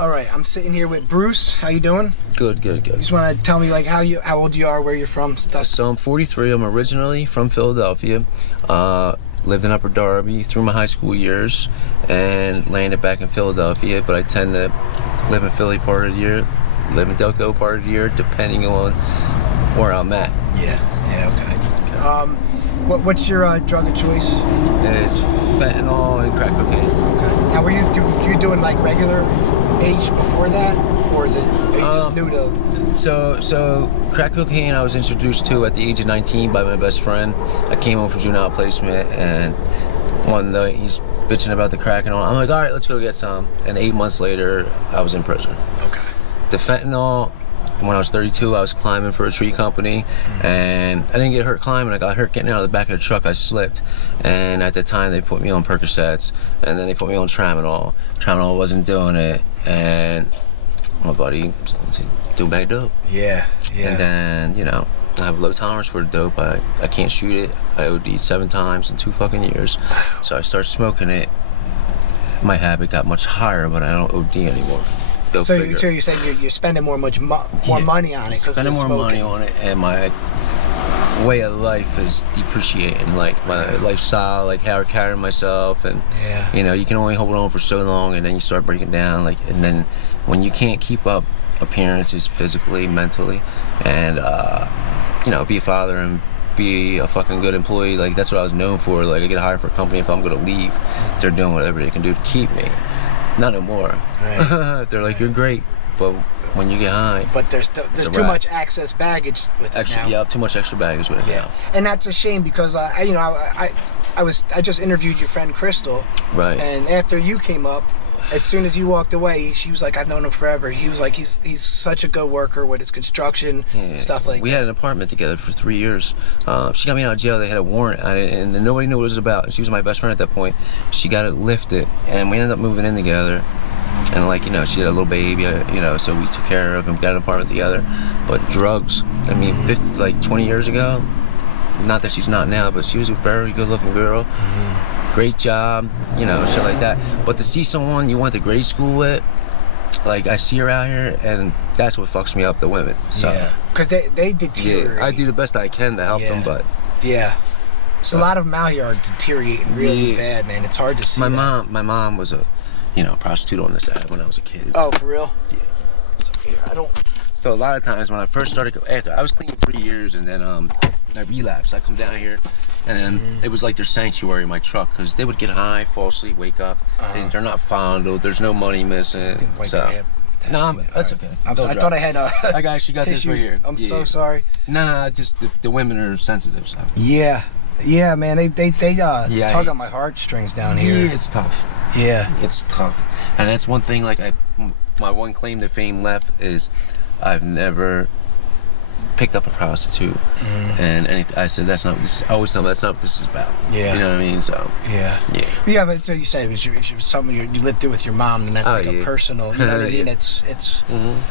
All right, I'm sitting here with Bruce. How you doing? Good. You just want to tell me like how old you are, where you're from, stuff. So I'm 43. I'm originally from Philadelphia. Lived in Upper Darby through my high school years and landed back in Philadelphia. But I tend to live in Philly part of the year, live in Delco part of the year, depending on where I'm at. Yeah, okay. What's your drug of choice? It's fentanyl and crack cocaine. Okay. Now, were you doing like regular H before that, or are you just new to? So crack cocaine I was introduced to at the age of 19 by my best friend. I came home from juvenile placement, and one night he's bitching about the crack and all. I'm like, all right, let's go get some. And 8 months later, I was in prison. Okay. The fentanyl, when I was 32, I was climbing for a tree company, and I didn't get hurt climbing. I got hurt getting out of the back of the truck. I slipped, and at the time they put me on Percocets, and then they put me on Tramadol. Tramadol wasn't doing it, and my buddy said, do back dope. Yeah. And then, I have low tolerance for the dope. I can't shoot it. I OD'd 7 times in 2 fucking years. So I started smoking it. My habit got much higher, but I don't OD anymore. So you're saying you're spending more money on it? Spending more money on it, and my way of life is depreciating. Like my lifestyle, like how I carry myself, and you can only hold on for so long, and then you start breaking down. And then when you can't keep up appearances physically, mentally, and be a father and be a fucking good employee, like that's what I was known for. Like I get hired for a company. If I'm gonna leave, they're doing whatever they can do to keep me. Not no more. Right. They're like, you're great, but when you get high, but there's too much excess baggage with it now. Yeah, too much extra baggage with it now. And that's a shame because I just interviewed your friend Crystal. Right. And after you came up, as soon as you walked away, she was like, I've known him forever. He was like, he's such a good worker with his construction, stuff like that. We had an apartment together for 3 years. She got me out of jail. They had a warrant on it, and nobody knew what it was about. And she was my best friend at that point. She got it lifted, and we ended up moving in together. And she had a little baby, so we took care of him, got an apartment together. But drugs, 20 years ago, not that she's not now, but she was a very good-looking girl. Great job, shit like that. But to see someone you went to grade school with, like I see her out here, and that's what fucks me up, the women. So because they deteriorate. Yeah, I do the best I can to help them, but so a lot of them out here are deteriorating really bad, man. It's hard to see. My mom was a prostitute on the side when I was a kid. Oh, for real? Yeah. So here, So a lot of times when I first started, after I was clean 3 years, and then I relapsed. I come down here, and then it was like their sanctuary in my truck, because they would get high, fall asleep, wake up. They're not fondled. There's no money missing. That's okay. I thought I had she got tissues. This right here. I'm so sorry. Nah, just the women are sensitive. So. Yeah, man. They tug on my heartstrings down here. Yeah, it's tough. Yeah, it's tough. And that's one thing. My one claim to fame left is I've never picked up a prostitute, and anything. I said that's not. I always tell them that's not what this is about. Yeah, you know what I mean. So yeah. But so you said it was something you lived through with your mom, and that's a personal. You know what I mean? It's.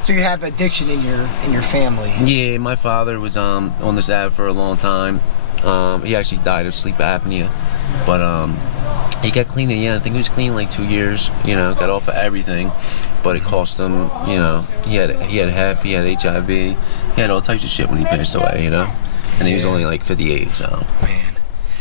So you have addiction in your family. Yeah, my father was on this ad for a long time. He actually died of sleep apnea, but he got clean again. I think he was clean like 2 years. Got off of everything, but it cost him. He had HEP, he had HIV, he had all types of shit when he passed away. And he was only like 58. So man,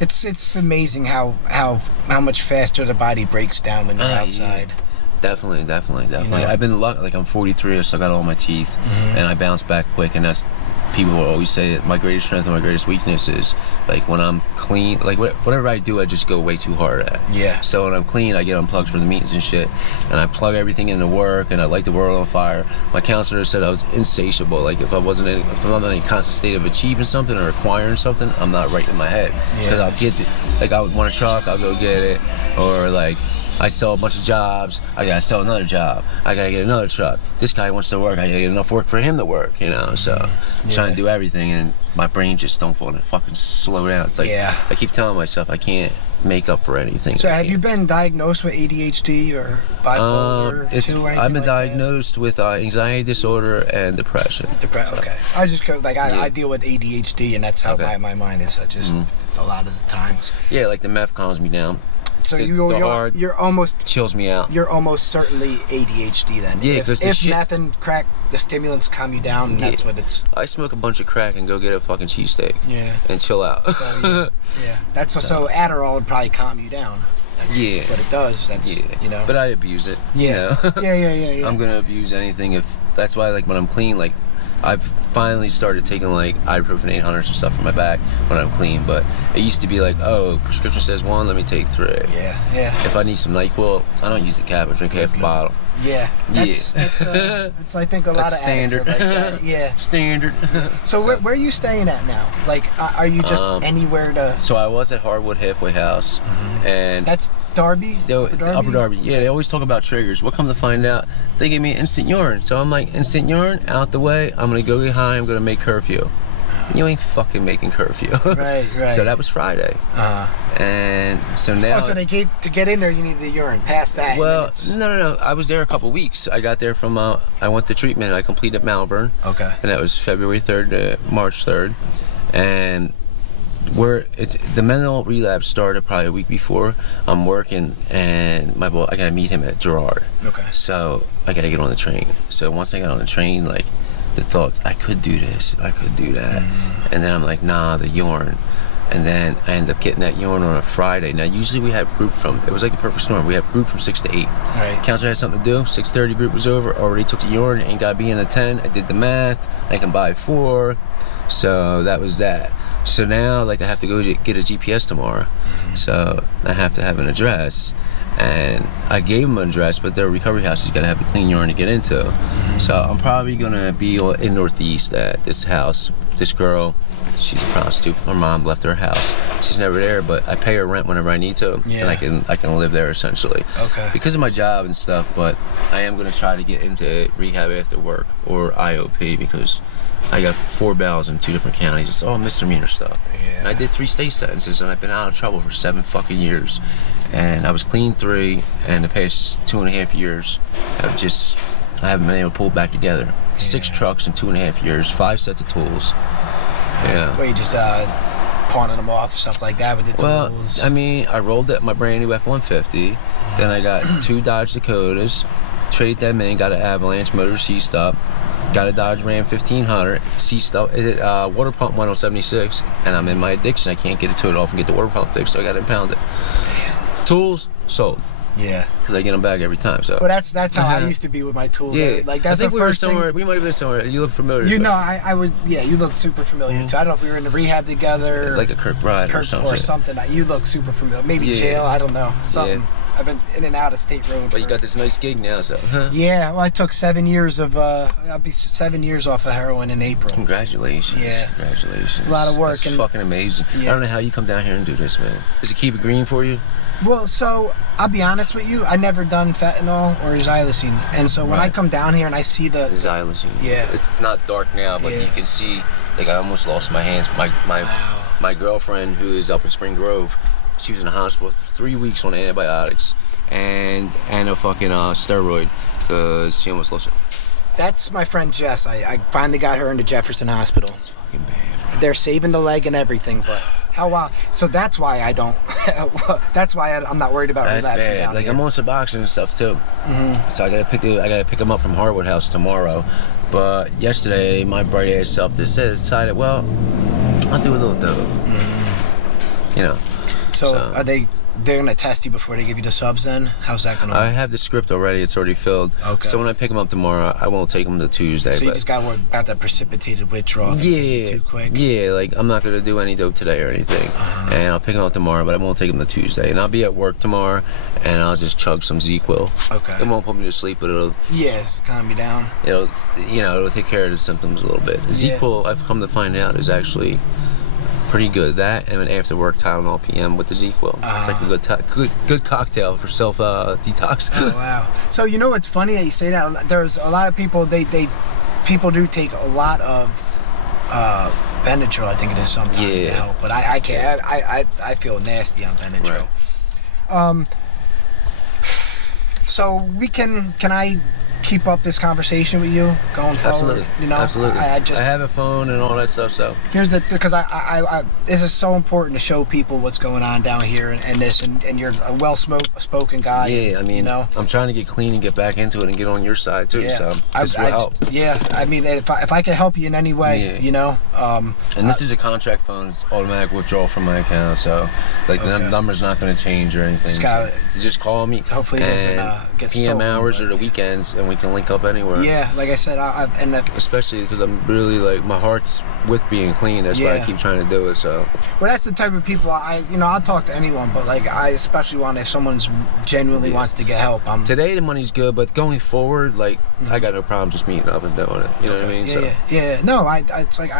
it's amazing how much faster the body breaks down when you're outside. Yeah. Definitely. I've been lucky. Like I'm 43, I still got all my teeth, and I bounce back quick. And that's. People will always say that my greatest strength and my greatest weakness is like when I'm clean, like whatever I do, I just go way too hard at. Yeah. So when I'm clean, I get unplugged from the meetings and shit, and I plug everything into work, and I light the world on fire. My counselor said I was insatiable. Like if I'm not in a constant state of achieving something or acquiring something, I'm not right in my head. Because I'll get I would want a truck, I'll go get it, or like. I sell a bunch of jobs, I gotta sell another job, I gotta get another truck. This guy wants to work, I gotta get enough work for him to work, so I'm trying to do everything, and my brain just don't want to fucking slow down. It's like, I keep telling myself I can't make up for anything. So have you been diagnosed with ADHD or bipolar 2 or anything? I've been diagnosed with anxiety disorder and depression. Okay. I just I deal with ADHD, and that's how my mind is. I just a lot of the times. Yeah, like the meth calms me down. So the you're almost chills me out. You're almost certainly ADHD then. Yeah, because if meth and crack, the stimulants calm you down, and that's what it's. I smoke a bunch of crack and go get a fucking cheesesteak. Yeah. And chill out. So, yeah. That's so Adderall would probably calm you down. That's what it does. That's you know. But I abuse it. Yeah. You know? yeah. I'm gonna abuse anything if that's why like when I'm clean, like I've finally started taking like ibuprofen 800s and stuff for my back when I'm clean, but it used to be like, oh, prescription says 1, let me take 3. Yeah. If I need some NyQuil, I don't use the cap, I drink half a bottle. Yeah. That's I think a lot of standard. addicts are like that. Yeah. Standard. So where are you staying at now? Like, are you just anywhere to? So I was at Hardwood Halfway House, and that's Darby? Upper Darby. Yeah, they always talk about triggers. What come to find out, they give me instant urine. So I'm like, instant urine, out the way. I'm gonna go get high. I'm gonna make curfew. You ain't fucking making curfew. Right. So that was Friday. And so now. Oh, so they gave to get in there. You need the urine. Past that. Well, no. I was there a couple weeks. I got there from. I went to treatment. I completed Malvern. Okay. And that was February 3rd to March 3rd, and. The mental relapse started probably a week before. I'm working, and I gotta meet him at Girard. Okay. So I gotta get on the train. So once I got on the train, like the thoughts, I could do this, I could do that, and then I'm like, nah, the urine. And then I end up getting that urine on a Friday. Now usually we have group it was like the perfect storm. We have group from 6 to 8. Right. Counselor had something to do. 6:30 group was over. Already took the urine. Ain't got to be in a 10. I did the math. I can buy 4. So that was that. So now, like, I have to go get a GPS tomorrow. So I have to have an address. And I gave them an address, but their recovery house is got to have a clean urine to get into. So I'm probably going to be in Northeast at this house. This girl, she's a prostitute. Her mom left her house. She's never there, but I pay her rent whenever I need to. Yeah. And I can live there, essentially. Okay. Because of my job and stuff, but I am going to try to get into rehab after work or IOP because I got 4 bails in 2 different counties. It's all misdemeanor stuff. Yeah. And I did 3 state sentences, and I've been out of trouble for 7 fucking years. And I was clean 3, and the past 2.5 years, I haven't been able to pull it back together. Yeah. 6 trucks in 2.5 years, 5 sets of tools. Yeah. Well, you just pawning them off, stuff like that with the tools. Well, I mean, I rolled my brand new F-150. Then I got 2 Dodge Dakotas, traded them in, got an Avalanche motor C-stop. Got a Dodge Ram 1500, C-stop, water pump went on 76, and I'm in my addiction. I can't get it to it off and get the water pump fixed, so I got to impound it. Tools sold. Yeah. Because I get them back every time. So. Well, that's how I used to be with my tools. Yeah. Like that's I think the first thing. We might have been somewhere. You look familiar. You know, I was. Yeah, you look super familiar too. I don't know if we were in the rehab together. Like a Kirkbride or something. You look super familiar. Maybe jail. I don't know. Something. Yeah. I've been in and out of State Road. But you got this nice gig now, so. Yeah, well, I took 7 years of. I'll be 7 years off of heroin in April. Congratulations. Yeah. Congratulations. A lot of work. That's fucking amazing. Yeah. I don't know how you come down here and do this, man. Does it keep it green for you? Well, so I'll be honest with you. I never done fentanyl or xylazine, and so when I come down here and I see the xylazine, yeah, it's not dark now, but you can see. Like I almost lost my hands. My girlfriend, who is up in Spring Grove, she was in the hospital for 3 weeks on antibiotics and a fucking steroid because she almost lost it. That's my friend Jess. I finally got her into Jefferson Hospital. It's fucking bad. They're saving the leg and everything, but. Oh wow! So that's why I don't. That's why I'm not worried about relapsing down Like here. I'm on Suboxone and stuff too. So I gotta pick them up from Hardwood House tomorrow. But yesterday, my bright ass self decided, well, I'll do a little dope. You know. So are they're gonna test you before they give you the subs then? How's that gonna work? I have the script already, it's already filled. Okay. So when I pick them up tomorrow, I won't take them till Tuesday. So you just gotta worry about that precipitated withdrawal. Yeah. Too quick. Yeah, like I'm not gonna do any dope today or anything. And I'll pick them up tomorrow, but I won't take them till Tuesday. And I'll be at work tomorrow and I'll just chug some ZzzQuil. Okay. It won't put me to sleep, but it'll calm me down. It'll take care of the symptoms a little bit. ZzzQuil, I've come to find out, is actually pretty good. That and an after work Tylenol PM with the ZzzQuil. It's like a good cocktail for self detox. Oh wow! So you know what's funny that you say that? There's a lot of people people do take a lot of Benadryl. I think it is sometimes to help, but I can't. I feel nasty on Benadryl. Right. So we can keep up this conversation with you going forward. Absolutely. You know, Absolutely. I I have a phone and all that stuff, so. here's the because I this is so important to show people what's going on down here and you're a spoken guy. Yeah, I mean, you know, I'm trying to get clean and get back into it and get on your side too. yeah, So this will help. Yeah, I mean, if I can help you in any way, Yeah. you know. And this is a contract phone. It's automatic withdrawal from my account, so like the Okay. number's not going to change or anything. Just gotta- So you just call me. Hopefully it doesn't, and get PM stolen, hours but- or the weekends, and we can link up anywhere. Yeah, like I said, and Especially because I'm really like my heart's with being clean. That's why I Yeah. keep trying to do it. So well, that's the type of people I'll talk to anyone, but like I especially want if someone's genuinely wants to get help. today the money's good, but going forward, like I got no problem just meeting up and doing it. You know what I mean? Yeah. No, it's like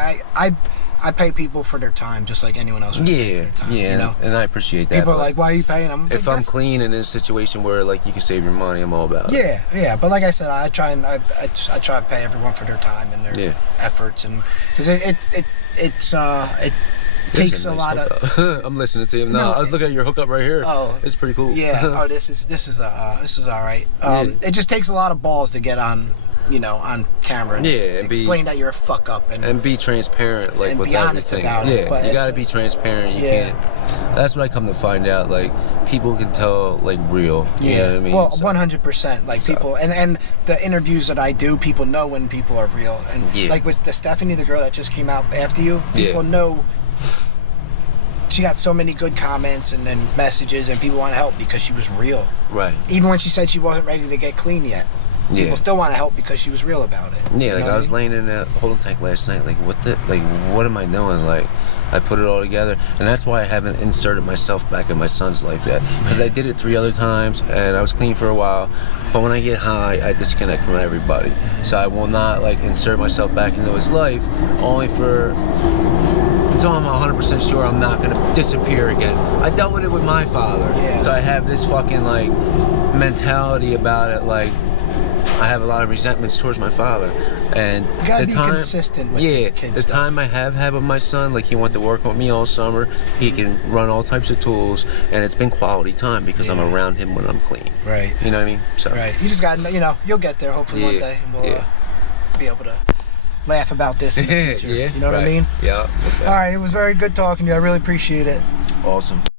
I pay people for their time just like anyone else would pay for Yeah, their time, yeah, you know? and I appreciate that. People are but like, why are you paying them? if I'm clean and in a situation where like you can save your money, I'm all about it. Yeah, but like I said, I try to pay everyone for their time and their efforts, and because it takes a lot of. I'm listening to him. No, No, I was looking at your hookup right here. Oh, it's pretty cool. Yeah. Oh, this is all right. It just takes a lot of balls to get on, on camera. And Yeah, and explain that you're a fuck up and be transparent, like and with be honest everything. about it, Yeah, but you gotta it's- be transparent. You Yeah. can't. That's what I come to find out. Like people can tell, like real. You know what I mean? Well, So- 100%. Like people, and the interviews that I do, people know when people are real. And Yeah. like with the Stephanie, the girl that just came out after you, people know. She got so many good comments and then messages, and people want to help because she was real. Right. Even when she said she wasn't ready to get clean yet, Yeah. people still want to help because she was real about it. Yeah, You like know I was what laying in that holding tank last night. Like what am I doing? Like I put it all together, and that's why I haven't inserted myself back in my son's life yet. Because I did it 3 other times, and I was clean for a while. But when I get high, I disconnect from everybody. So I will not like insert myself back into his life, only for until I'm 100% sure I'm not gonna disappear again. I dealt with it with my father, Yeah. so I have this fucking like mentality about it. Like I have a lot of resentments towards my father, and You gotta the be consistent with yeah, the kid the stuff. time I have had with my son, like he went to work with me all summer. He can run all types of tools, and it's been quality time because I'm Yeah. around him when I'm clean. Right. You know what I mean? So Right. You just got to, you'll get there hopefully one Yeah, day, and we'll yeah. be able to laugh about this in the future. yeah, You know what I right. mean? Yeah. Okay. All right. It was very good talking to you. I really appreciate it. Awesome.